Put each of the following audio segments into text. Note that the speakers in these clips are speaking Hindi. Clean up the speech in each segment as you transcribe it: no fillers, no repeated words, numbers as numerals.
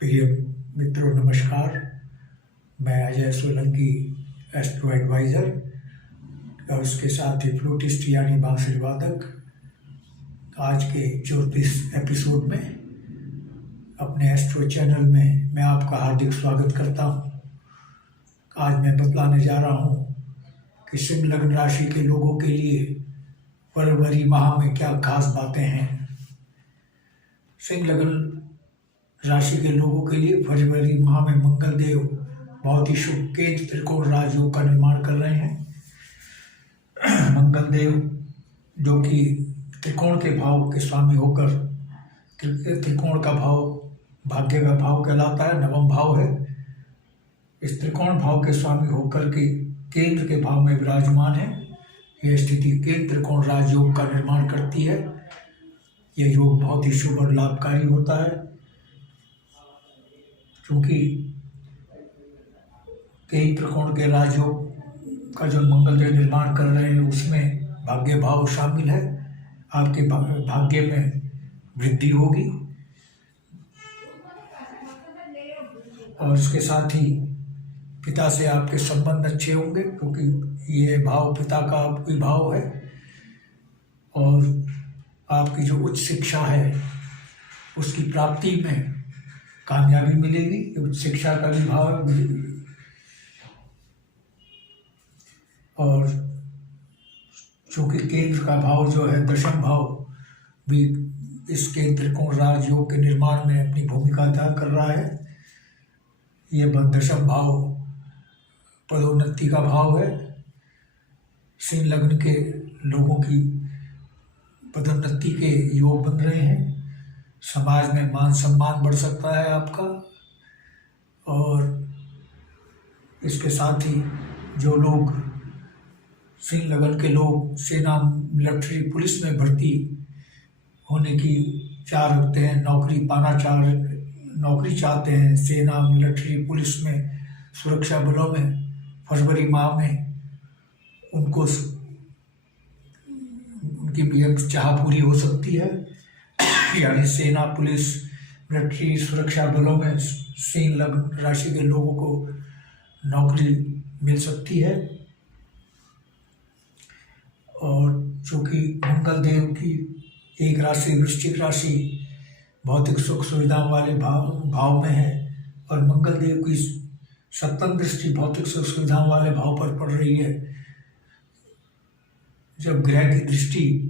प्रिय मित्रों नमस्कार। मैं अजय सोलंकी, एस्ट्रो एडवाइज़र और उसके साथ ही फ्लूटिस्ट यानी बांसुरी वादक। आज के 34 एपिसोड में अपने एस्ट्रो चैनल में मैं आपका हार्दिक स्वागत करता हूं। आज मैं बतलाने जा रहा हूं कि सिंह लग्न राशि के लोगों के लिए फरवरी माह में क्या खास बातें हैं। सिंह लग्न राशि के लोगों के लिए फरवरी माह में मंगल देव बहुत ही शुभ केंद्र त्रिकोण राजयोग का निर्माण कर रहे हैं। मंगल देव जो कि त्रिकोण के भाव के स्वामी होकर, त्रिकोण का भाव भाग्य का भाव कहलाता है, नवम भाव है। इस त्रिकोण भाव के स्वामी होकर के केंद्र के भाव में विराजमान है। यह स्थिति केंद्र त्रिकोण राजयोग का निर्माण करती है। यह योग बहुत ही शुभ और लाभकारी होता है, क्योंकि कई त्रिकोण के राजयोग का जो मंगल देव निर्माण कर रहे हैं उसमें भाग्य भाव शामिल है। आपके भाग्य में वृद्धि होगी और इसके साथ ही पिता से आपके संबंध अच्छे होंगे, क्योंकि ये भाव पिता का विभाव है। और आपकी जो उच्च शिक्षा है उसकी प्राप्ति में कामयाबी मिलेगी। उच्च शिक्षा का भी भाव और चूँकि केंद्र का भाव जो है दशम भाव भी इस केंद्र त्रिकोण राजयोग के निर्माण में अपनी भूमिका अदा कर रहा है। यह दशम भाव पदोन्नति का भाव है। सिंह लग्न के लोगों की पदोन्नति के योग बन रहे हैं। समाज में मान सम्मान बढ़ सकता है आपका। और इसके साथ ही जो लोग सिंह लगन के लोग सेना, मिलिट्री, पुलिस में भर्ती होने की चाह रखते हैं, नौकरी चाहते हैं सेना, मिलिट्री, पुलिस में, सुरक्षा बलों में, फरवरी माह में उनकी भी चाह पूरी हो सकती है। यानी सेना, पुलिस, मिलिट्री, सुरक्षा बलों में सिंह लग्न राशि के लोगों को नौकरी मिल सकती है। और चूँकि मंगल देव की एक राशि वृश्चिक राशि भौतिक सुख सुविधाओं वाले भाव में है और मंगल देव की सप्तम दृष्टि भौतिक सुख सुविधाओं वाले भाव पर पड़ रही है। जब ग्रह की दृष्टि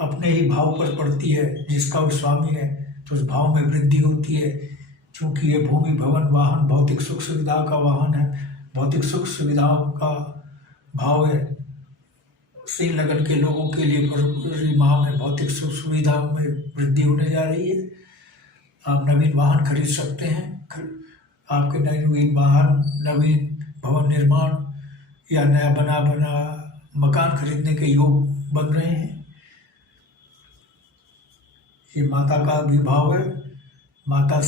अपने ही भाव पर पड़ती है जिसका वो स्वामी है, तो उस भाव में वृद्धि होती है। क्योंकि ये भूमि, भवन, वाहन भौतिक सुख सुविधा का वाहन है, भौतिक सुख सुविधाओं का भाव है। सिंह लगन के लोगों के लिए फरवरी माह में भौतिक सुख सुविधाओं में वृद्धि होने जा रही है। आप नवीन वाहन खरीद सकते हैं। आपके नवीन वाहन, नवीन भवन निर्माण या नया बना मकान खरीदने के योग बन रहे हैं। ये माता का भी भाव है। माता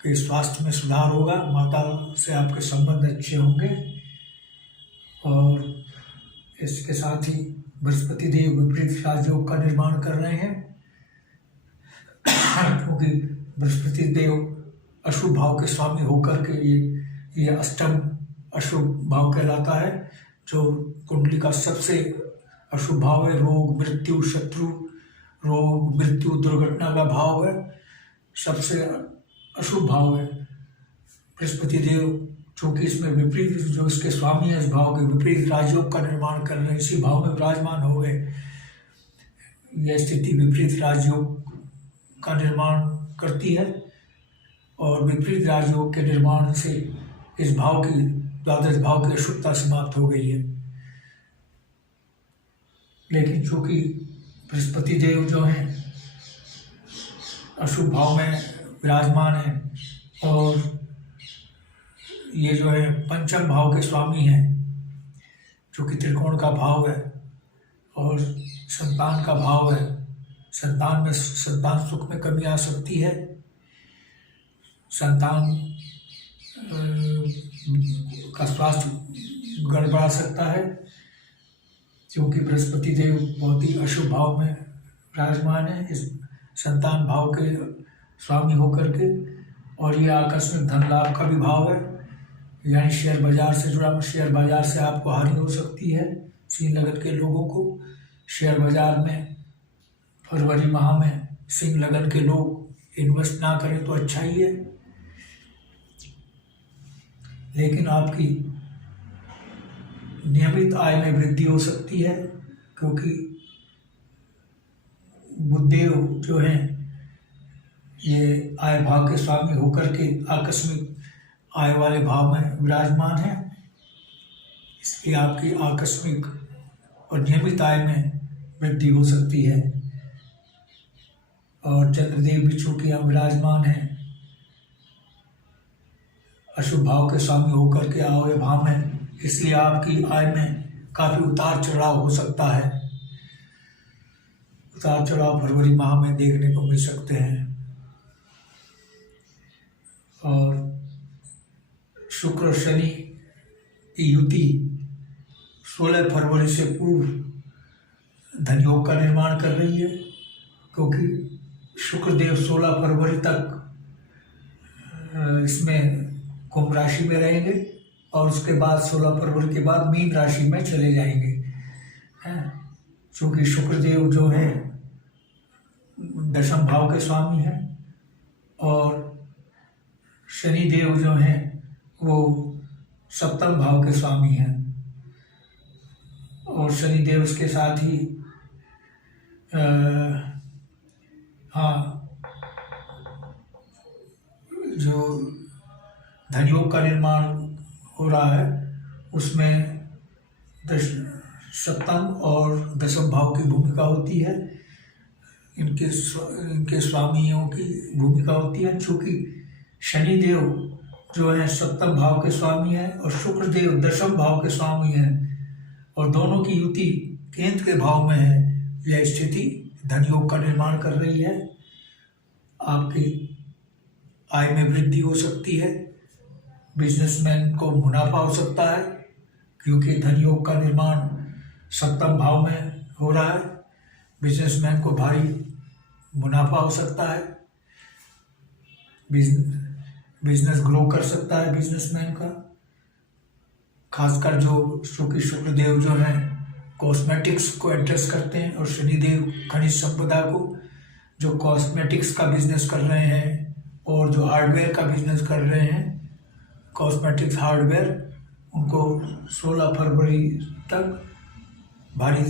के स्वास्थ्य में सुधार होगा, माता से आपके संबंध अच्छे होंगे। और इसके साथ ही बृहस्पति देव विपरीत राजयोग का निर्माण कर रहे हैं, क्योंकि बृहस्पति देव अशुभ भाव के स्वामी होकर के ये अष्टम अशुभ भाव कहलाता है, जो कुंडली का सबसे अशुभ भाव है। रोग, मृत्यु, शत्रु, रोग, मृत्यु, दुर्घटना का भाव है, सबसे अशुभ भाव है। बृहस्पति देव चूँकि इसमें विपरीत, जो इसके स्वामी है, इस भाव के विपरीत राजयोग का निर्माण कर रहे हैं, इसी भाव में विराजमान हो गए। यह स्थिति विपरीत राजयोग का निर्माण करती है और विपरीत राजयोग के निर्माण से इस भाव की, द्वादश भाव की अशुभता समाप्त हो गई है। लेकिन चूँकि बृहस्पति देव जो हैं अशुभ भाव में विराजमान हैं और ये जो है पंचम भाव के स्वामी हैं, जो कि त्रिकोण का भाव है और संतान का भाव है। संतान सुख में कमी आ सकती है। संतान का स्वास्थ्य गड़बड़ा सकता है, क्योंकि बृहस्पति देव बहुत ही अशुभ भाव में विराजमान है इस संतान भाव के स्वामी होकर के। और ये आकस्मिक धन लाभ का भी भाव है, यानी शेयर बाजार से जुड़ा। शेयर बाजार से आपको हानि हो सकती है। सिंह लगन के लोगों को शेयर बाजार में फरवरी माह में सिंह लगन के लोग इन्वेस्ट ना करें तो अच्छा ही है, लेकिन आपकी नियमित आय में वृद्धि हो सकती है, क्योंकि बुधदेव जो हैं ये आय भाव के स्वामी होकर के आकस्मिक आय वाले भाव में विराजमान है। इसलिए आपकी आकस्मिक और नियमित आय में वृद्धि हो सकती है। और चंद्रदेव भी चूंकि यहाँ विराजमान है अशुभ भाव के स्वामी होकर के आय भाव में, इसलिए आपकी आय में काफी उतार चढ़ाव हो सकता है। उतार चढ़ाव फरवरी माह में देखने को मिल सकते हैं। और शुक्र और शनि की युति 16 फरवरी से पूर्व धनयोग का निर्माण कर रही है, क्योंकि शुक्रदेव 16 फरवरी तक इसमें कुंभ राशि में रहेंगे और उसके बाद 16 फरवरी के बाद मीन राशि में चले जाएंगे। क्योंकि शुक्रदेव जो है दशम भाव के स्वामी हैं और शनिदेव जो हैं वो सप्तम भाव के स्वामी हैं। और शनिदेव इसके साथ ही जो धनयोग का निर्माण हो रहा है उसमें सप्तम और दशम भाव की भूमिका होती है, इनके स्वामियों की भूमिका होती है। चूँकि शनिदेव जो है सप्तम भाव के स्वामी हैं और शुक्रदेव दशम भाव के स्वामी हैं और दोनों की युति केंद्र के भाव में है, यह स्थिति धनयोग का निर्माण कर रही है। आपकी आय में वृद्धि हो सकती है, बिजनेसमैन को मुनाफा हो सकता है, क्योंकि धनयोग का निर्माण सप्तम भाव में हो रहा है। बिजनेसमैन को भारी मुनाफा हो सकता है, बिजनेस ग्रो कर सकता है बिजनेसमैन का। खासकर जो शुक्रदेव जो हैं कॉस्मेटिक्स को एड्रेस करते हैं और शनिदेव खनिज संपदा को, जो कॉस्मेटिक्स का बिजनेस कर रहे हैं और जो हार्डवेयर का बिजनेस कर रहे हैं, कॉस्मेटिक्स हार्डवेयर, उनको 16 फरवरी तक भारी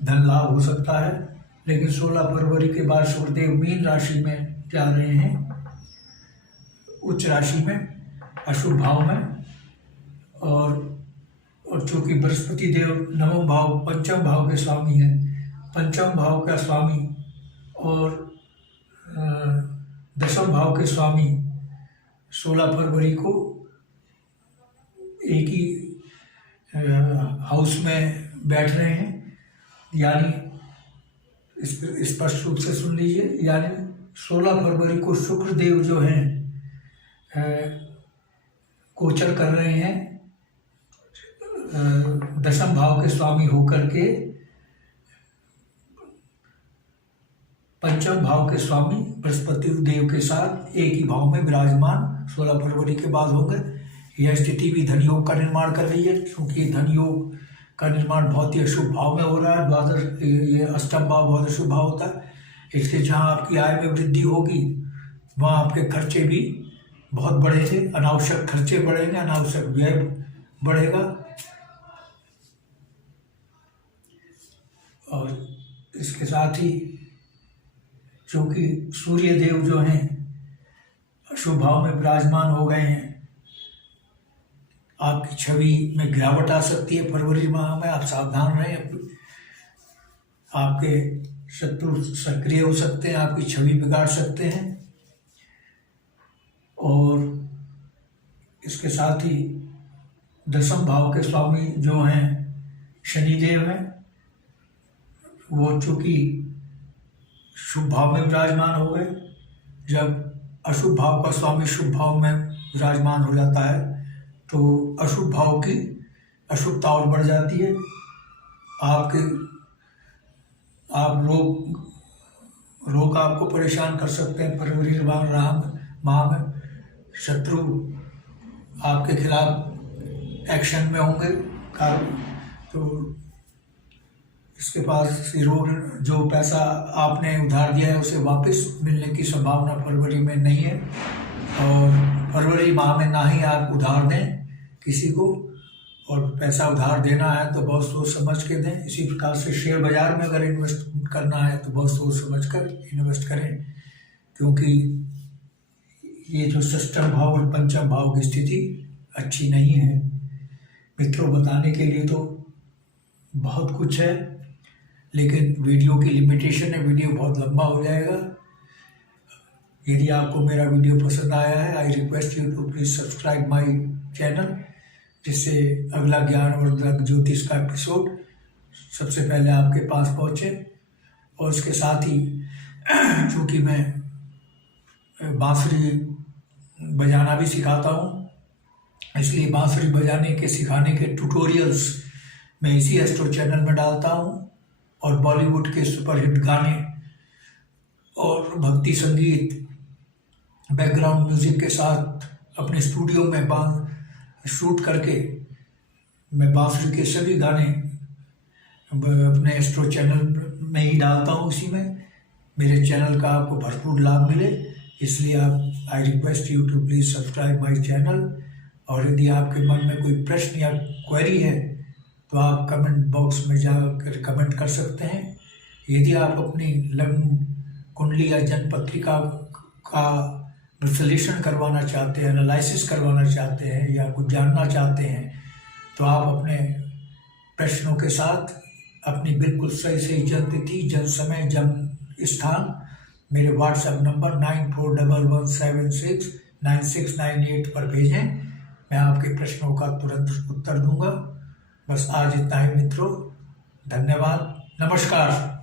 धन लाभ हो सकता है। लेकिन 16 फरवरी के बाद शुक्रदेव मीन राशि में जा रहे हैं, उच्च राशि में, अशुभ भाव में। और चूंकि बृहस्पति देव नवम भाव पंचम भाव के स्वामी हैं, पंचम भाव का स्वामी और दशम भाव के स्वामी 16 फरवरी को एक ही हाउस में बैठ रहे हैं। यानी स्पष्ट रूप से सुन लीजिए, यानी 16 फरवरी को शुक्रदेव जो हैं गोचर कर रहे हैं दशम भाव के स्वामी होकर के पंचम भाव के स्वामी बृहस्पति देव के साथ एक ही भाव में विराजमान 16 फरवरी के बाद होंगे। यह स्थिति भी धनयोग का निर्माण कर रही है, क्योंकि धनयोग का निर्माण बहुत ही अशुभ भाव में हो रहा है। द्वादश, ये अष्टम भाव बहुत अशुभ भाव होता है। इससे जहाँ आपकी आय में वृद्धि होगी वहाँ आपके खर्चे भी बहुत बढ़ेंगे, अनावश्यक खर्चे बढ़ेंगे, अनावश्यक व्यय बढ़ेगा। और इसके साथ ही चूँकि सूर्य देव जो हैं अशुभ भाव में विराजमान हो गए हैं, आपकी छवि में गिरावट आ सकती है फरवरी माह में। आप सावधान रहें, आपके शत्रु सक्रिय हो सकते हैं, आपकी छवि बिगाड़ सकते हैं। और इसके साथ ही दशम भाव के स्वामी जो हैं शनिदेव हैं, वो चूँकि शुभ भाव में विराजमान हो गए। जब अशुभ भाव का स्वामी शुभ भाव में विराजमान हो जाता है तो अशुभ भाव की अशुभता और बढ़ जाती है। आप रोग आपको परेशान कर सकते हैं फरवरी माह में। शत्रु आपके खिलाफ एक्शन में होंगे। तो इसके पास जो पैसा आपने उधार दिया है उसे वापस मिलने की संभावना फरवरी में नहीं है, और फरवरी माह में ना ही आप उधार दें किसी को, और पैसा उधार देना है तो बहुत सोच समझ के दें। इसी प्रकार से शेयर बाजार में अगर इन्वेस्ट करना है तो बहुत सोच समझ कर इन्वेस्ट करें, क्योंकि ये जो षष्ठम भाव और पंचम भाव की स्थिति अच्छी नहीं है। मित्रों, बताने के लिए तो बहुत कुछ है, लेकिन वीडियो की लिमिटेशन है, वीडियो बहुत लंबा हो जाएगा। यदि आपको मेरा वीडियो पसंद आया है, I request you to please subscribe my channel, जिससे अगला ज्ञानवर्धक ज्योतिष का एपिसोड सबसे पहले आपके पास पहुँचे। और इसके साथ ही चूँकि मैं बांसुरी बजाना भी सिखाता हूँ, इसलिए बांसुरी बजाने के सिखाने के ट्यूटोरियल्स मैं इसी एस्ट्रो चैनल में डालता हूँ, और बॉलीवुड के सुपरहिट गाने और भक्ति संगीत बैकग्राउंड म्यूजिक के साथ अपने स्टूडियो में शूट करके मैं बांसुरी के सभी गाने अपने एस्ट्रो चैनल में ही डालता हूँ। उसी में मेरे चैनल का आपको भरपूर लाभ मिले, इसलिए I request you to please subscribe my channel. और यदि आपके मन में कोई प्रश्न या क्वेरी है तो आप कमेंट बॉक्स में जाकर कमेंट कर सकते हैं। यदि आप अपनी लग्न कुंडली या जन्म पत्रिका का विश्लेषण करवाना चाहते हैं, एनालिसिस करवाना चाहते हैं, या कुछ जानना चाहते हैं, तो आप अपने प्रश्नों के साथ अपनी बिल्कुल सही जन्म तिथि, जन्म समय, जन्म स्थान मेरे व्हाट्सएप नंबर 9411769698 पर भेजें। मैं आपके प्रश्नों का तुरंत उत्तर दूंगा। बस आज इतना ही मित्रों, धन्यवाद, नमस्कार।